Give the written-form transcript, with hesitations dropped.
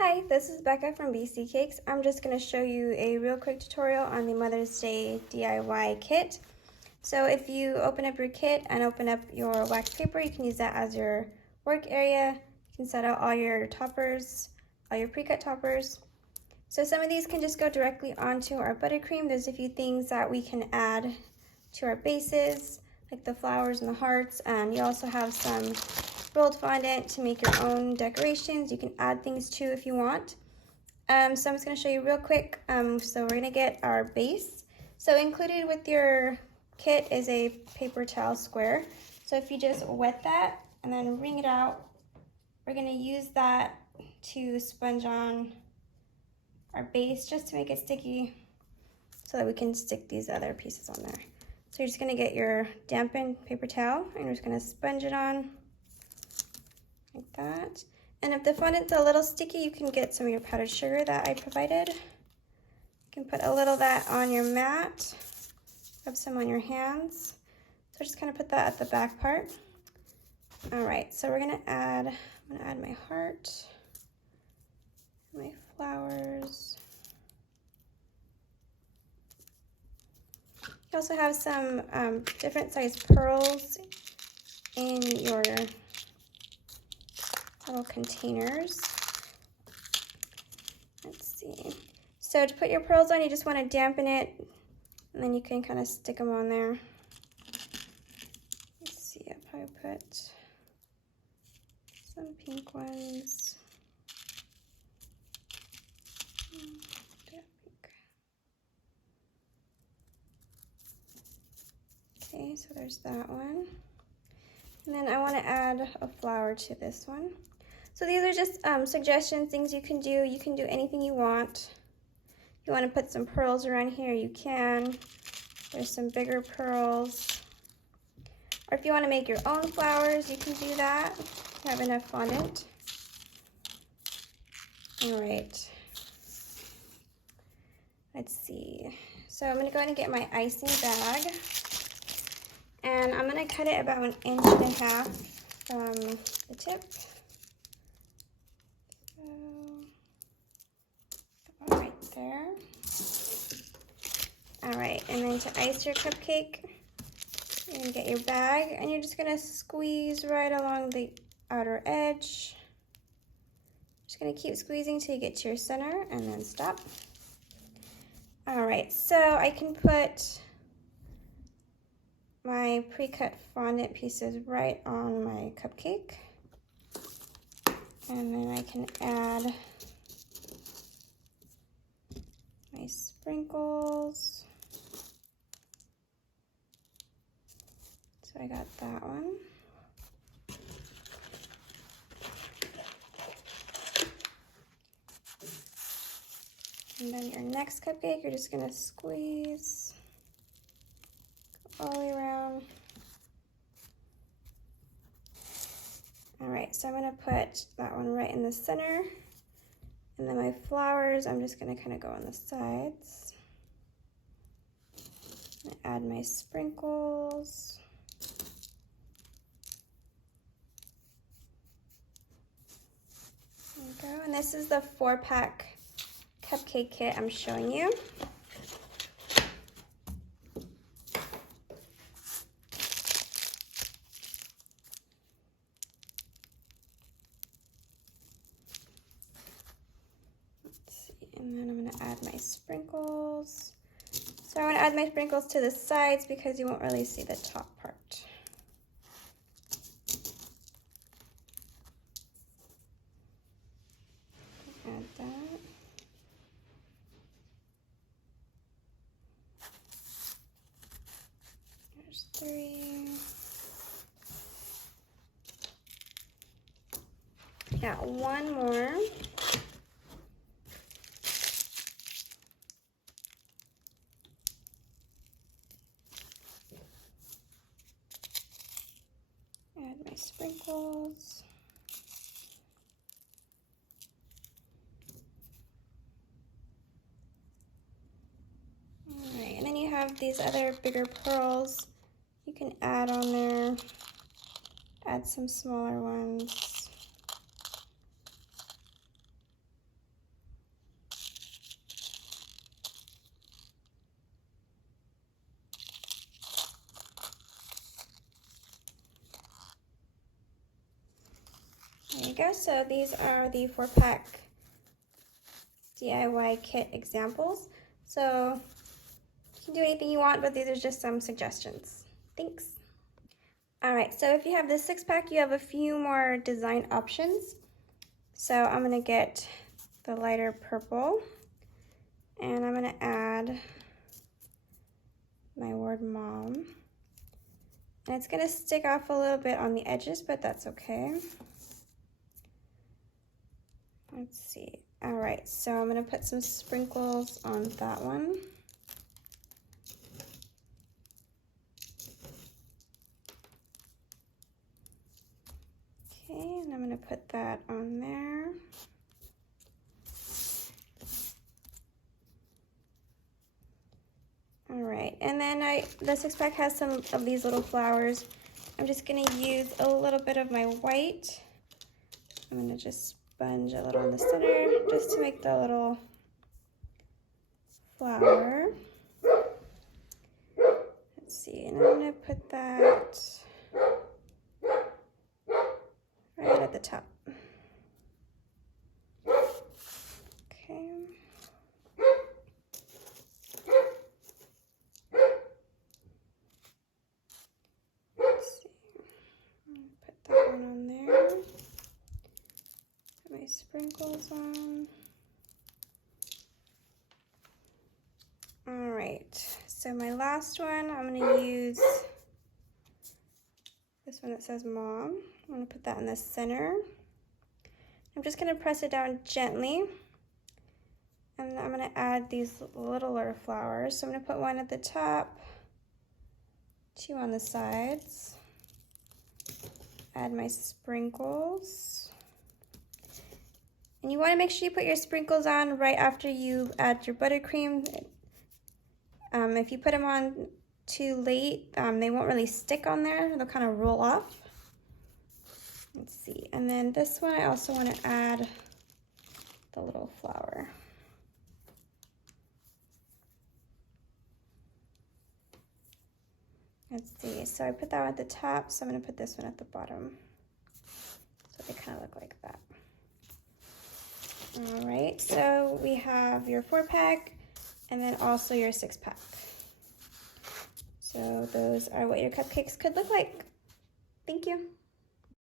Hi, this is Becca from BC Cakes. I'm just going to show you a real quick tutorial on the Mother's Day DIY kit. So if you open up your kit and open up your wax paper, you can use that as your work area. You can set out all your toppers, all your pre-cut toppers. So some of these can just go directly onto our buttercream. There's a few things that we can add to our bases, like the flowers and the hearts, and you also have some rolled fondant to make your own decorations. You can add things too if you want. So I'm just going to show you real quick. So we're going to get our base. So included with your kit is a paper towel square. So if you just wet that and then wring it out, we're going to use that to sponge on our base just to make it sticky so that we can stick these other pieces on there. So you're just going to get your dampened paper towel and you're just going to sponge it on like that. And if the fondant's a little sticky, you can get some of your powdered sugar that I provided. You can put a little of that on your mat, rub some on your hands. So just kind of put that at the back part. All right, so I'm gonna add my heart, my flowers. You also have some different size pearls in your little containers. Let's see. So to put your pearls on, you just want to dampen it, and then you can kind of stick them on there. Let's see, I'll probably put some pink ones. Okay, so there's that one. And then I want to add a flower to this one. So these are just suggestions, things you can do. You can do anything you want. If you want to put some pearls around here, you can. There's some bigger pearls. Or if you want to make your own flowers, you can do that. If you have enough fondant. All right. Let's see. So I'm going to go ahead and get my icing bag. And I'm going to cut it about 1.5 inches from the tip. So, about right there. All right, and then to ice your cupcake, you're going to get your bag, and you're just going to squeeze right along the outer edge. Just going to keep squeezing till you get to your center, and then stop. All right, so I can put my pre-cut fondant pieces right on my cupcake. And then I can add my sprinkles. So I got that one. And then your next cupcake, you're just gonna squeeze all the way around. All right, so I'm gonna put that one right in the center. And then my flowers, I'm just gonna kind of go on the sides. Add my sprinkles. There we go, and this is the 4-pack cupcake kit I'm showing you. And then I'm going to add my sprinkles. So I want to add my sprinkles to the sides because you won't really see the top part. Add that. There's 3. Got one more. Add my sprinkles. Alright, and then you have these other bigger pearls you can add on there. Add some smaller ones. go. So these are the 4-pack DIY kit examples. So you can do anything you want, but these are just some suggestions. Thanks. All right, so if you have this 6-pack, you have a few more design options. So I'm gonna get the lighter purple, and I'm gonna add my word mom. And it's gonna stick off a little bit on the edges, but that's okay. Let's see. All right, so I'm gonna put some sprinkles on that one. Okay, and I'm gonna put that on there. All right, and then the 6-pack has some of these little flowers. I'm just gonna use a little bit of my white. I'm gonna just sponge a little in the center just to make the little flower. Let's see, and I'm gonna put that right at the top. Okay. Let's see. I'm gonna put that one on there. Put my sprinkles on. All right, so my last one, I'm gonna use this one that says mom. I'm gonna put that in the center. I'm just gonna press it down gently. And I'm gonna add these littler flowers. So I'm gonna put one at the top, 2 on the sides. Add my sprinkles. And you wanna make sure you put your sprinkles on right after you add your buttercream. If you put them on too late, they won't really stick on there. They'll kind of roll off. Let's see. And then this one, I also want to add the little flower. Let's see. So I put that one at the top, so I'm going to put this one at the bottom. So they kind of look like that. All right. So we have your 4-pack and then also your 6-pack. So those are what your cupcakes could look like. Thank you.